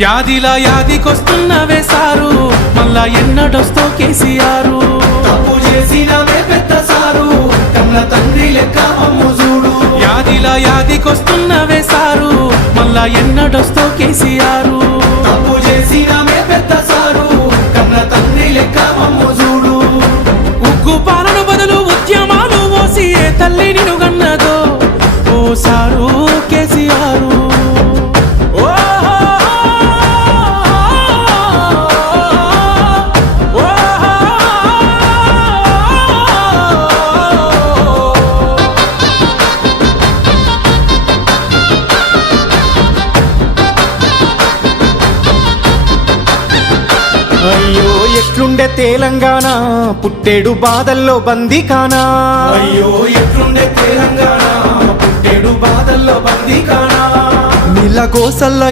యాదిలా యాదికొస్తున్నవే sir, మళ్ళా ఎన్నడొస్తో కేసీఆర్. తప్పు చేసినవే పెద్ద సారు, కన్న తండ్రి లెక్క మమ్ము చూడు. యాదిలా యాదికొస్తున్నవే సారు, మళ్ళా ఎన్నడొస్తో కేసీఆర్. తప్పు చేసినవే పెద్ద సారు, కన్న తండ్రి లెక్క మమ్ము చూడు. ఉగ్గు పాలన బదులు ఉద్యమాలు ఓసి ఏ తల్లి నిన్ను గన్నదో ఓ సారు కేసీఆర్. అయ్యో ఎట్లుండే తెలంగాణ, పుట్టేడు బాధల్లో బందీకానా. అయ్యో ఎట్లుండే తెలంగాణ, పుట్టేడు బాధల్లో బందీకానా. నీళ్ళ కోసల్ల